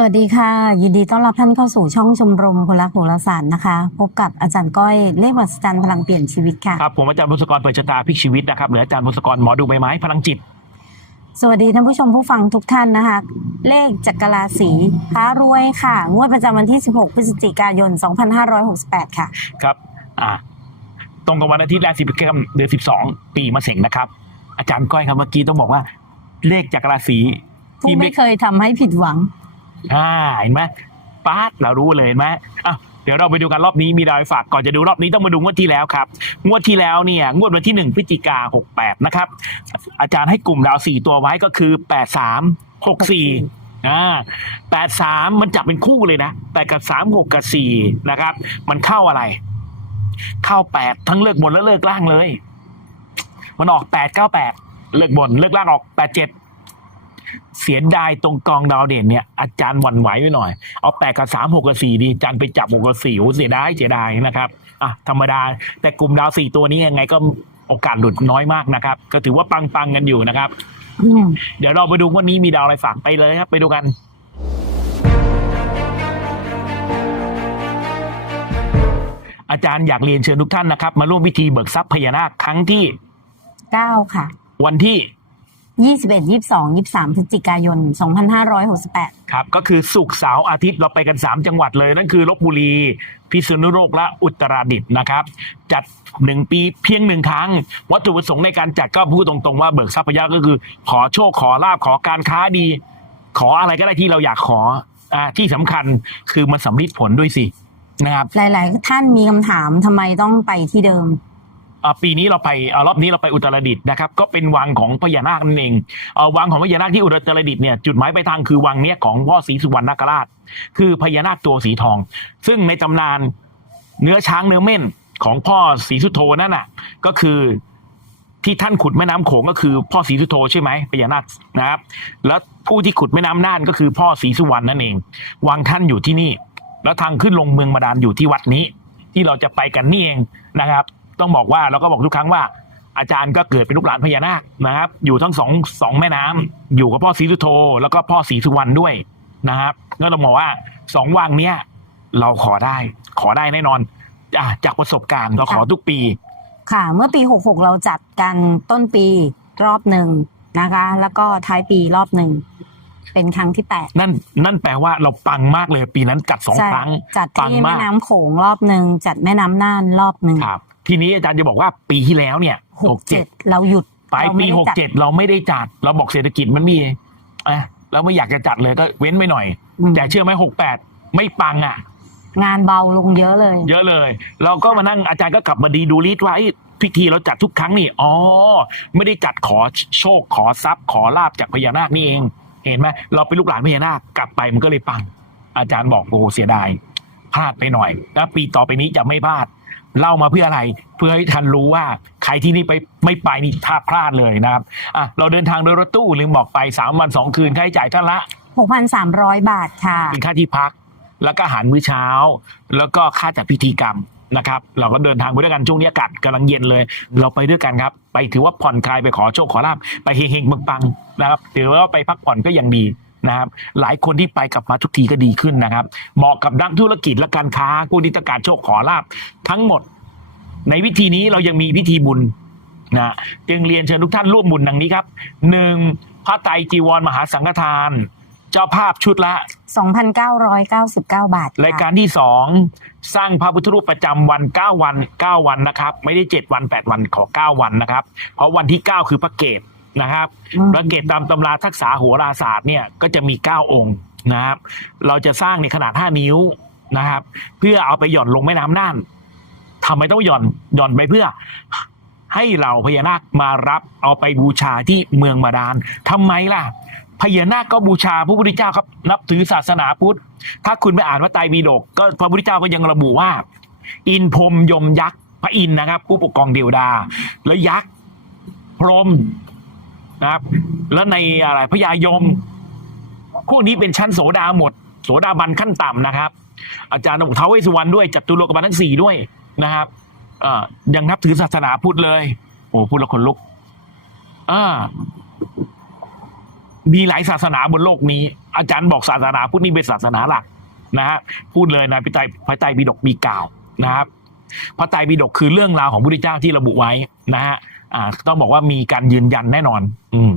สวัสดีค่ะ ยินดีต้อนรับท่านเข้าสู่ช่องชมรมคนรักโหราศาสตร์นะคะ พบกับอาจารย์ก้อยเลขวัสจันทร์พลังเปลี่ยนชีวิตค่ะครับผมอาจารย์บุษกรเปิดชะตาพลิกชีวิตนะครับหรืออาจารย์บุษกรหมอดูใบไม้พลังจิต สวัสดีท่านผู้ชมผู้ฟังทุกท่านนะคะ เลขจักรราศีค้ารวยค่ะ งวดประจำวันที่ 16 พฤศจิกายน 2568 ค่ะ ครับอ่าตรงกับวันอาทิตย์แรกสิบเดือนเดือนสิบสองปีมะเสงนะครับ อาจารย์ก้อยครับเมื่อกี้ต้องบอกว่า เลขจากราศีผู้ที่ไม่เคยทำให้ผิดหวัง อ่าเห็นไหมป๊าดเรารู้เลยเห็นไหมอะเดี๋ยวเราไปดูกันรอบนี้มีอะไรฝากก่อนจะดูรอบนี้ต้องมาดูงวดที่แล้วครับ งวดที่แล้วเนี่ย งวดวันที่หนึ่งพฤศจิกาหกแปดนะครับ อาจารย์ให้กลุ่มดาวสี่ตัวไว้ก็คือแปดสามหกสี่อ่าแปดสามมันจับเป็นคู่เลยนะแปดกับสามหกกับสี่นะครับ มันเข้าอะไร เข้าแปดทั้งเลิกบนและเลิกล่างเลย มันออกแปดเก้าแปดเลิกบนเลิกล่างออกแปดเจ็ด เสียดายตรงกองดาวเด่นเนี่ยอาจารย์หวั่นไหวไว้หน่อย เอาแปดกับสามหกกับสี่ดีอาจารย์ไปจับหกกับสี่โอ้เสียดายเสียดายนะครับอะธรรมดา แต่กลุ่มดาวสี่ตัวนี้ยังไงก็โอกาสหลุดน้อยมากนะครับ ก็ถือว่าปังๆกันอยู่นะครับอืมเดี๋ยวเราไปดูวันนี้มีดาวอะไรฝากไปเลยครับไปดูกันอาจารย์อยากเรียนเชิญทุกท่านนะครับ มาร่วมพิธีเบิกทรัพย์พญานาคครั้งที่ 9 ค่ะ วันที่ 21 22 23 พฤศจิกายน 2568 ครับ ก็คือศุกร์เสาร์อาทิตย์เราไปกัน 3 จังหวัดเลยนั่นคือลบบุรี พิษณุโลกและอุตรดิตถ์นะครับ จัดหนึ่งปีเพียงหนึ่งครั้ง วัตถุประสงค์ในการจัดก็พูดตรงๆว่าเบิกทรัพย์พญานาคก็คือ ขอโชคขอลาบขอการค้าดี ขออะไรก็ได้ที่เราอยากขออ่าที่สำคัญคือมันสำลิดผลด้วยสินะครับ หลาย ๆ ท่านมีคำถามทำไมต้องไปที่เดิมอ่า ปีนี้เราไปอรอบนี้เราไปอุตรดิตถ์นะครับก็เป็นวังของพญานาคนั่นเองอ่าวังของพญานาคที่อุตรดิตถ์เนี่ยจุดหมายปลายทางคือวังเนี้ยของพ่อศรีสุวรรณนาคราช คือพญานาคตัวสีทอง ซึ่งในตำนานเนื้อช้างเนื้อเม่นของพ่อศรีสุโธนั่นน่ะก็คือที่ท่านขุดแม่น้ำโขงก็คือพ่อศรีสุโธใช่ไหมพญานาคนะครับ แล้วผู้ที่ขุดแม่น้ำน่านก็คือพ่อศรีสุวรรณนั่นเองวังท่านอยู่ที่นี่ แล้วทางขึ้นลงเมืองบาดาลอยู่ที่วัดนี้ ที่เราจะไปกันนี่เองนะครับ ต้องบอกว่าเราก็บอกทุกครั้งว่า อาจารย์ก็เกิดเป็นลูกหลานพญานาคนะครับ อยู่ทั้งสองสองแม่น้ำอยู่กับพ่อศรีสุโธแล้วก็พ่อศรีสุวรรณด้วยนะครับก็ต้องบอกว่าสองวังเนี้ยเราขอได้ ขอได้แน่นอนอะจากประสบการณ์เราขอทุกปี ค่ะ เมื่อปี 66 เราจัดกันต้นปีรอบหนึ่งนะคะ แล้วก็ท้ายปีรอบหนึ่งเป็นครั้งที่แปดนั่นนั่นแปลว่าเราปังมากเลยปีนั้นจัดสองใช่ครั้ง จัดปังที่มาแม่กน้ำโขงรอบหนึ่งจัดแม่น้ำน่านรอบหนึ่งครับ ทีนี้อาจารย์จะบอกว่าปีที่แล้วเนี่ยหหกกเจ็เจ็ดดเราหยุดปลายเราปีไม่ได้หกจัดเจ็ดเราไม่ได้จัด เราบอกเศรษฐกิจมันมีเอะเราไม่อยากจะจัดเลยก็เว้นไปหน่อยอืมแต่เชื่อไหมหกแปดไม่ปังอะ งานเบาลงเยอะเลย เยอะเลย เราก็มานั่งอาจารย์ก็กลับมาดีดูลิสต์ว่าไอ้พิธีเราจัดทุกครั้งนี่อ๋อไม่ได้จัดขอโชคขอทรัพย์ ขอลาบจากพญานาคนี่เอง เห็นไหมเราเป็นลูกหลานพญานาคกลับไปมันก็เลยปัง อาจารย์บอกโอ้โหเสียดายพลาดไปหน่อยแล้วปีต่อไปนี้จะไม่พลาด เล่ามาเพื่ออะไร เพื่อให้ท่านรู้ว่าใครที่นี่ไปไม่ไปนี่ถ้าพลาดเลยนะครับอะเราเดินทางโดยรถตู้ลืมบอกไปสามวันสองคืนค่าใช้จ่ายท่านละ 6,300 บาทค่ะ เป็นค่าที่พัก แล้วก็อาหารมื้อเช้า แล้วก็ค่าจัดพิธีกรรมนะครับ เราก็เดินทางไปด้วยกันช่วงนี้อากาศกำลังเย็นเลย เราไปด้วยกันครับ ไปถือว่าผ่อนคลายไปขอโชคขอลาบไปเฮงๆปังๆนะครับถือว่าไปพักผ่อนก็ยังดี นะครับหลายคนที่ไปกลับมาทุกทีก็ดีขึ้นนะครับเหมาะกับนักธุรกิจและการค้าผู้ที่ต้องการโชคขอลาบทั้งหมด ในวิธีนี้เรายังมีพิธีบุญนะจึงเรียนเชิญทุกท่านร่วมบุญดังนี้ครับหนึ่งพระไตรจีวรมหาสังฆทาน เจ้าภาพชุดละ 2,999 บาทค่ะ รายการที่สองสร้างพระพุทธรูปประจำวันเก้าวันเก้าวันนะครับ ไม่ได้เจ็ดวันแปดวันขอเก้าวันนะครับ เพราะวันที่เก้าคือพระเกต นะครับอืมพระเกตตามตำราทักษะโหราศาสตร์เนี่ยก็จะมีเก้าองค์นะครับ เราจะสร้างในขนาดห้านิ้วนะครับ เพื่อเอาไปหย่อนลงแม่น้ำน่านทำไมต้องหย่อนหย่อนไปเพื่อ ให้เหล่าพญานาคมารับเอาไปบูชาที่เมืองบาดาลทำไมล่ะพญานาคก็บูชาพระพุทธเจ้าครับ นับถือศาสนาพุทธ ถ้าคุณไปอ่านว่าไตรปิฎกก็พระพุทธเจ้าก็ยังระบุว่า อินพรหมยมยักษ์พระอินทร์นะครับ ผู้ปกครองเทวดา แล้วยักษ์พรหม นะครับ แล้วในอะไรพญายม พวกนี้เป็นชั้นโสดาหมด โสดาบันขั้นต่ำนะครับ อาจารย์บอกท้าวเวสุวรรณด้วยจัตุโลกบันทั้งสี่ด้วยนะครับเอ่อยังนับถือศาสนาพุทธเลย โอ้พูดแล้วขนลุกอ่ามีหลายศาสนาบนโลกนี้ อาจารย์บอกศาสนาพุทธนี่เป็นศาสนาหลักนะฮะพูดเลยนะพระไตรพระไตรปิฎกมีกล่าวนะครับ พระไตรปิฎกคือเรื่องราวของพระพุทธเจ้าที่ระบุไว้นะฮะ อ่าต้องบอกว่ามีการยืนยันแน่นอน อืม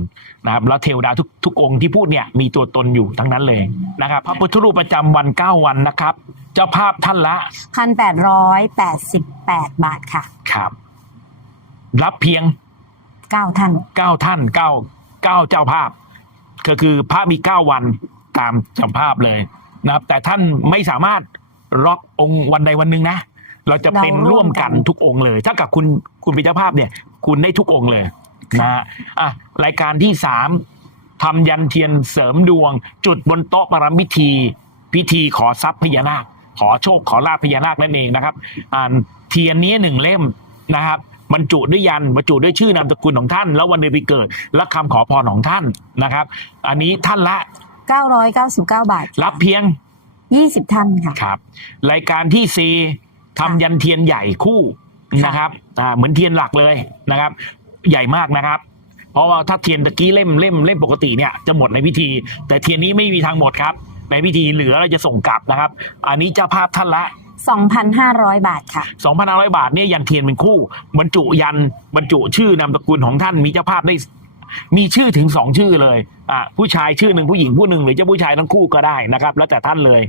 นะครับแล้วเทวดาทุกทุกองค์ที่พูดเนี่ยมีตัวตนอยู่ทั้งนั้นเลยนะครับพระพุทธรูปประจำวันเก้าวันนะครับ เจ้าภาพท่านละพันแปดร้อยแปดสิบแปดบาทค่ะครับ รับเพียง เก้าท่าน เก้าท่านเก้าเก้าเจ้าภาพก็คือพระมีเก้าวันตามเจ้าภาพเลยนะครับ แต่ท่านไม่สามารถล็อกองค์วันใดวันหนึ่งนะ เราจะเป็นเราร่ร่ววมมกักันน ทุกองค์เลยถ้ากับคุณคุณเป็นเจ้าภาพเนี่ย คุณได้ทุกองค์เลยนะฮะอะรายการที่สามทำยันเทียนเสริมดวง จุดบนโต๊ะประรำพิธี พิธีขอทรัพย์พญานาค ขอโชคขอลาภพญานาคนั่นเองนะครับอ่านเทียนนี้หนึ่งเล่มนะครับบรรจุด้วยยันบรรจุด้วยชื่อนามสกุลของท่าน แล้ววันเดือนปีเกิด และคำขอพรของท่านนะครับ อันนี้ท่านละเก้าร้อยเก้าสิบเก้าบาทรับเพียงยี่สิบท่านค่ะ ครับ รายการที่สี่ทำยันเทียนใหญ่คู่ค่ะ นะครับอ่าเหมือนเทียนหลักเลยนะครับ ใหญ่มากนะครับ เพราะว่าถ้าเทียนตะกี้เล่มเล่มเล่มปกติเนี่ยจะหมดในพิธี แต่เทียนนี้ไม่มีทางหมดครับ ในพิธีเหลือเราจะส่งกลับนะครับ อันนี้เจ้าภาพท่านละสองพันห้าร้อยบาทค่ะ 2,500 บาทเนี่ยยันเทียนเป็นคู่ บรรจุยันบรรจุชื่อนามสกุลของท่านมีเจ้าภาพได้ มีชื่อถึงสองชื่อเลยอ่าผู้ชายชื่อหนึ่งผู้หญิงผู้หนึ่งหรือจะผู้ชายทั้งคู่ก็ได้นะครับ แล้วแต่ท่านเลย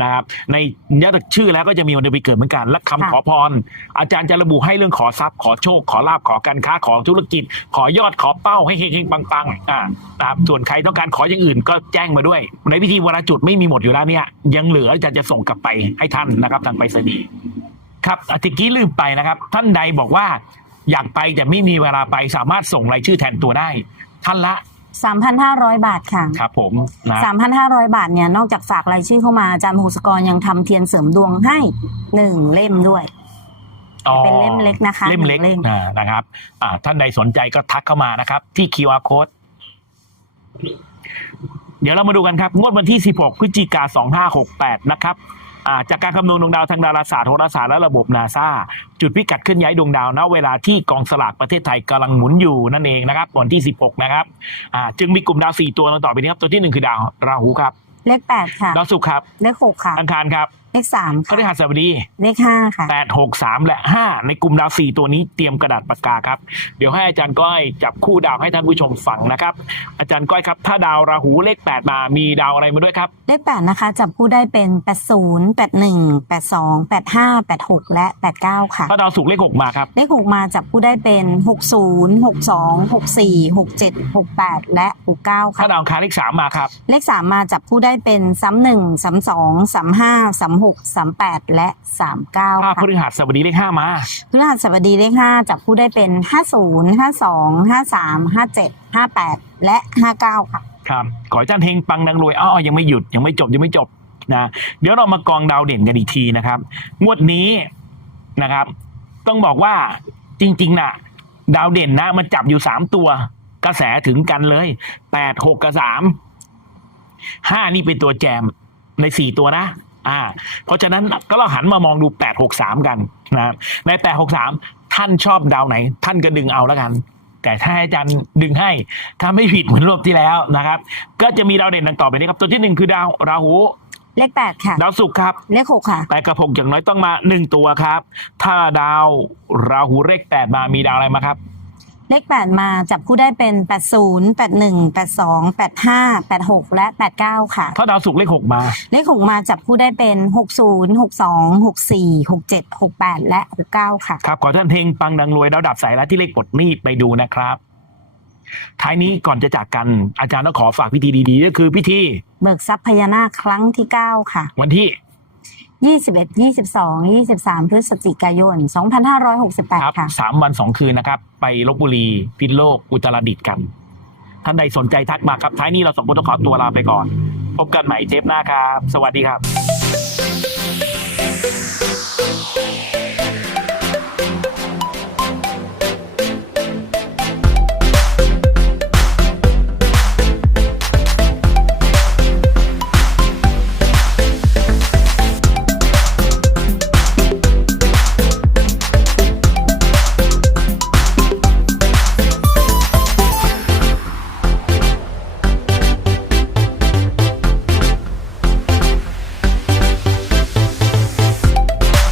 นะครับในนอกจากชื่อแล้วก็จะมีวันเดือนปีเกิดเหมือนกัน และคำค่ะขอพร อาจารย์จะระบุให้เรื่องขอทรัพย์ขอโชค ขอลาบขอการค้าขอธุรกิจ ขอยอดขอเป้าให้เฮงๆปังๆอ่านะครับส่วนใครต้องการขออย่างอื่นก็แจ้งมาด้วย ในพิธีวรจุดไม่มีหมดอยู่แล้วเนี่ยยังเหลืออาจารย์จะส่งกลับไปให้ท่านนะครับทางไปรษณีย์ครับอาทิกี้ลืมไปนะครับ ท่านใดบอกว่า อยากไปแต่ไม่มีเวลาไปสามารถส่งรายชื่อแทนตัวได้ ท่านละสามพันห้าร้อยบาทค่ะ ครับผมนะสามพันห้าร้อยบาทเนี่ยนอกจากฝากรายชื่อเข้ามาอาจารย์ภูสกรยังทำเทียนเสริมดวงให้หนึ่งเล่มด้วย อ๋อเป็นเล่มเล็กนะคะเล่มเล็กหนึ่งเล่มอ่านะครับอ่าท่านใดสนใจก็ทักเข้ามานะครับ ที่ QR code เดี๋ยวเรามาดูกันครับ งวดวันที่ 16 พฤศจิกา2568 นะครับ อ่าจากการคำนวณดวงดาวทางดาราศาสตร์โหราศาสตร์และระบบนาซาจุดพิกัดเคลื่อนย้ายดวงดาวณเวลาที่กองสลากประเทศไทยกำลังหมุนอยู่นั่นเองนะครับวันที่ 16 นะครับอ่าจึงมีกลุ่มดาว 4 ตัวดังต่อไปนี้ครับตัวที่ 1 คือดาวราหูครับ เลขแปดค่ะ ดาวศุกร์ครับ เลขหกค่ะ อังคารครับ เลขสามพค่ะฤหัสบดีเลขห้าค่ะ แปดหกสามและห้าในกลุ่มดาวสี่ตัวนี้เตรียมกระดาษปากกาครับ เดี๋ยวให้อาจารย์ก้อยจับคู่ดาวให้ท่านผู้ชมฟังนะครับ อาจารย์ก้อยครับ ถ้าดาวราหูเลขแปดมามีดาวอะไรมาด้วยครับ เลขแปดนะคะ จับผู้ได้เป็นแปดศูนย์แปดหนึ่งแปดสองแปดห้าแปดหกและแปดเก้าค่ะ ถ้าดาวศุกร์เลขหกมาครับ เลขหกมาจับผู้ได้เป็นหกศูนย์หกสองหกสี่หกเจ็ดหกแปดและหกเก้าถ้าค่ะดาวอังคารเลขสามมาครับ เลขสามมาจับผู้ได้เป็นสามหนึ่งสามสองสามห้าสามหกสามแปดและสามเก้าถ้าค่ะพฤหัสบดีเลขห้ามา พฤหัสบดีเลขห้าจับผู้ได้เป็นห้าศูนย์ห้าสองห้าสามห้าเจ็ดห้าแปดและห้าเก้าค่ะ ครับขอให้ท่านเฮงปังดังรวยอ้อยังไม่หยุดยังไม่จบยังไม่จบนะเดี๋ยวเรามากองดาวเด่นกันอีกทีนะครับ งวดนี้นะครับ ต้องบอกว่าจริงๆนะดาวเด่นนะ มันจับอยู่สามตัว กระแสถึงกันเลยแปดหกกับสามห้านี่เป็นตัวแจมในสี่ตัวนะ อ่า เพราะฉะนั้นก็เราหันมามองดูแปดหกสามกันนะครับในแปดหกสามท่านชอบดาวไหน ท่านก็ดึงเอาแล้วกัน แต่ถ้าให้อาจารย์ดึงให้ ถ้าไม่ผิดเหมือนรอบที่แล้วนะครับ ก็จะมีดาวเด่นดังต่อไปนี้ครับ ตัวที่หนึ่งคือดาวราหูเลขแปดค่ะ ดาวศุกร์ครับเลขหกค่ะแต่กระพงอย่างน้อยต้องมาหนึ่งตัวครับ ถ้าดาวราหูเลขแปดมามีดาวอะไรมาครับ เลขแปดมาจับผู้ได้เป็นแปดศูนย์แปดหนึ่งแปดสองแปดห้าแปดหกและแปดเก้าค่ะ ถ้าดาวศุกร์เลขหกมา เลขหกมาจับผู้ได้เป็นหกศูนย์หกสองหกสี่หกเจ็ดหกแปดและหกเก้าค่ะ ครับขอท่านเฮงปังดังรวยดาวดับสายและที่เลขปลดหนี้ไปดูนะครับ ท้ายนี้ก่อนจะจากกันอาจารย์ต้องขอฝากพิธีดีๆก็คือพิธีเบิกทรัพย์พญานาคครั้งที่เก้าค่ะ วันที่ ยี่สิบเอ็ดยี่สิบสองยี่สิบสามพฤศจิกายนสองพันห้าร้อยหกสิบแปดครับค่ะ สามวันสองคืนนะครับ ไปลบบุรี พิษณุโลก อุตรดิตถ์กัน ท่านใดสนใจทักมาครับ ท้ายนี้เราสองคนต้องขอตัวลาไปก่อน พบกันใหม่เทปหน้าครับ สวัสดีครับ